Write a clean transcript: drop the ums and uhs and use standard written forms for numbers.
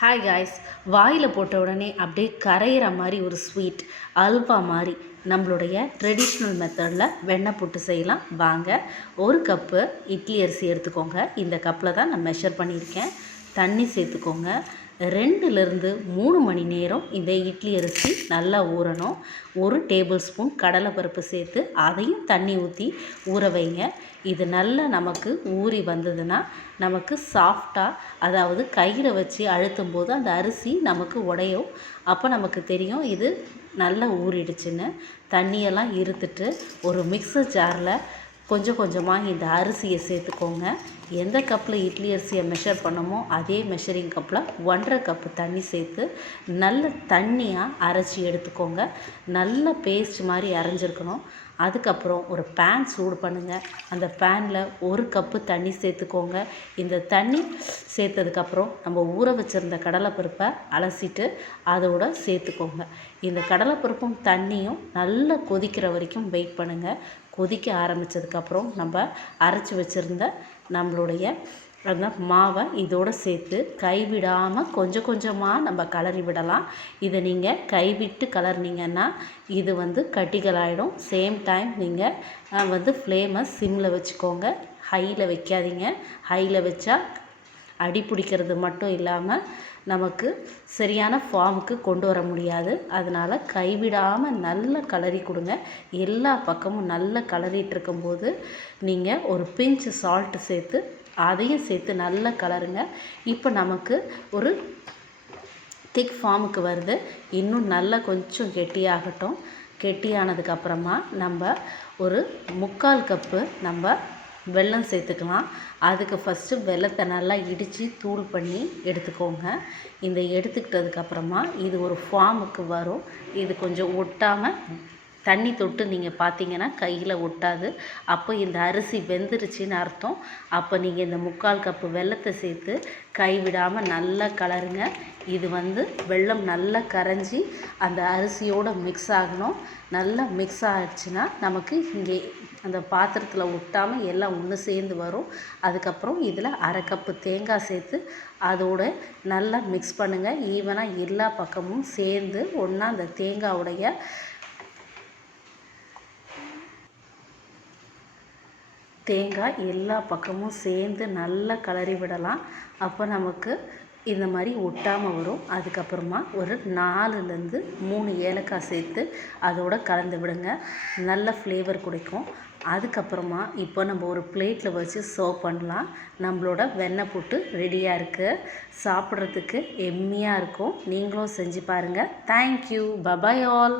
Hi guys, வாயில் போட்ட உடனே அப்படியே கரையிற மாதிரி ஒரு ஸ்வீட் அல்வா மாதிரி நம்மளுடைய ட்ரெடிஷ்னல் மெத்தடில் வெண்ணெய் புட்டு செய்யலாம். வாங்க. ஒரு கப்பு இட்லி அரிசி எடுத்துக்கோங்க. இந்த கப்பில் தான் நான் மெஷர் பண்ணியிருக்கேன். தண்ணி சேர்த்துக்கோங்க. 2லேருந்து 3 மணி நேரம் இந்த இட்லி அரிசி நல்லா ஊறணும். 1 டேபிள் ஸ்பூன் கடலைப்பருப்பு சேர்த்து அதையும் தண்ணி ஊற்றி ஊற வைங்க. இது நல்லா நமக்கு ஊறி வந்ததுன்னா நமக்கு சாஃப்டாக, அதாவது கையில் வச்சு அழுத்தும் போது அந்த அரிசி நமக்கு உடையும். அப்போ நமக்கு தெரியும் இது நல்லா ஊறிடுச்சுன்னு. தண்ணியெல்லாம் இருத்துட்டு ஒரு மிக்சர் ஜாரில் கொஞ்சம் கொஞ்சமாக இந்த அரிசியை சேர்த்துக்கோங்க. எந்த கப்பில் இட்லி அரிசியை மெஷர் பண்ணமோ அதே மெஷரிங் கப்பில் 1.5 கப்பு தண்ணி சேர்த்து நல்ல தண்ணியாக அரைச்சி எடுத்துக்கோங்க. நல்ல பேஸ்ட் மாதிரி அரைஞ்சிருக்கணும். அதுக்கப்புறம் ஒரு பேன் சூடு பண்ணுங்கள். அந்த பேனில் 1 கப்பு தண்ணி சேர்த்துக்கோங்க. இந்த தண்ணி சேர்த்ததுக்கப்புறம் நம்ம ஊற வச்சுருந்த கடலைப்பருப்பை அலசிட்டு அதோட சேர்த்துக்கோங்க. இந்த கடலைப்பருப்பும் தண்ணியும் நல்லா கொதிக்கிற வரைக்கும் வெயிட் பண்ணுங்கள். கொதிக்க ஆரம்பித்ததுக்கப்புறம் நம்ம அரைச்சி வச்சுருந்த நம்மளுடைய அந்த மாவை இதோடு சேர்த்து கைவிடாமல் கொஞ்சம் கொஞ்சமாக நம்ம கலரி விடலாம். இதை நீங்கள் கைவிட்டு கலர்னிங்கன்னா இது கட்டிகளாயிடும். சேம் டைம் நீங்கள் ஃப்ளேமை சிம்மில் வச்சுக்கோங்க. ஹையில் வைக்காதீங்க. ஹையில் வச்சா அடி பிடிக்கிறது மட்டும் இல்லாமல் நமக்கு சரியான ஃபார்முக்கு கொண்டு வர முடியாது. அதனால் கைவிடாமல் நல்ல கலரி கொடுங்க. எல்லா பக்கமும் நல்ல கலரிட்டு இருக்கும்போது நீங்கள் ஒரு பிஞ்சு சால்ட்டு சேர்த்து அதையும் சேர்த்து நல்லா கலருங்க. இப்போ நமக்கு ஒரு திக் ஃபார்முக்கு வருது. இன்னும் நல்லா கொஞ்சம் கெட்டியாகட்டும். கெட்டியானதுக்கப்புறமா நம்ம ஒரு 3/4 கப்பு நம்ம வெல்லம் சேர்த்துக்கலாம். அதுக்கு ஃபஸ்ட்டு வெல்லத்தை நல்லா இடித்து தூள் பண்ணி எடுத்துக்கோங்க. இந்த எடுத்துக்கிட்டதுக்கப்புறமா இது ஒரு ஃபார்முக்கு வரும். இது கொஞ்சம் ஒட்டாமல் தண்ணி தொட்டு நீங்கள் பார்த்தீங்கன்னா கையில் ஒட்டாது. அப்போ இந்த அரிசி வெந்துருச்சின்னு அர்த்தம். அப்போ நீங்கள் இந்த 3/4 கப்பு வெல்லத்தை சேர்த்து கைவிடாமல் நல்லா கலருங்க. இது வெல்லம் நல்லா கரைஞ்சி அந்த அரிசியோடு மிக்ஸ் ஆகணும். நல்லா மிக்ஸ் ஆகிடுச்சுன்னா நமக்கு இங்கே அந்த பாத்திரத்தில் ஒட்டாமல் எல்லாம் ஒன்று சேர்ந்து வரும். அதுக்கப்புறம் இதில் 1/2 கப்பு தேங்காய் சேர்த்து அதோட நல்லா மிக்ஸ் பண்ணுங்கள். ஈவனாக எல்லா பக்கமும் சேர்ந்து ஒன்றா அந்த தேங்காவுடைய எல்லா பக்கமும் சேர்ந்து நல்லா கலரி விடலாம். அப்போ நமக்கு இந்த மாதிரி ஒட்டாமல் வரும். அதுக்கப்புறமா ஒரு 4லேருந்து 3 ஏலக்காய் சேர்த்து அதோட கலந்து விடுங்க. நல்ல ஃப்ளேவர் கொடுக்கும். அதுக்கப்புறமா இப்போ நம்ம ஒரு பிளேட்டில் வச்சு சர்வ் பண்ணலாம். நம்மளோட வெண்ணெய் புட்டு ரெடியாக இருக்குது. சாப்பிட்றதுக்கு எம்மியாக இருக்கும். நீங்களும் செஞ்சு பாருங்கள். தேங்க்யூ. Bye bye all.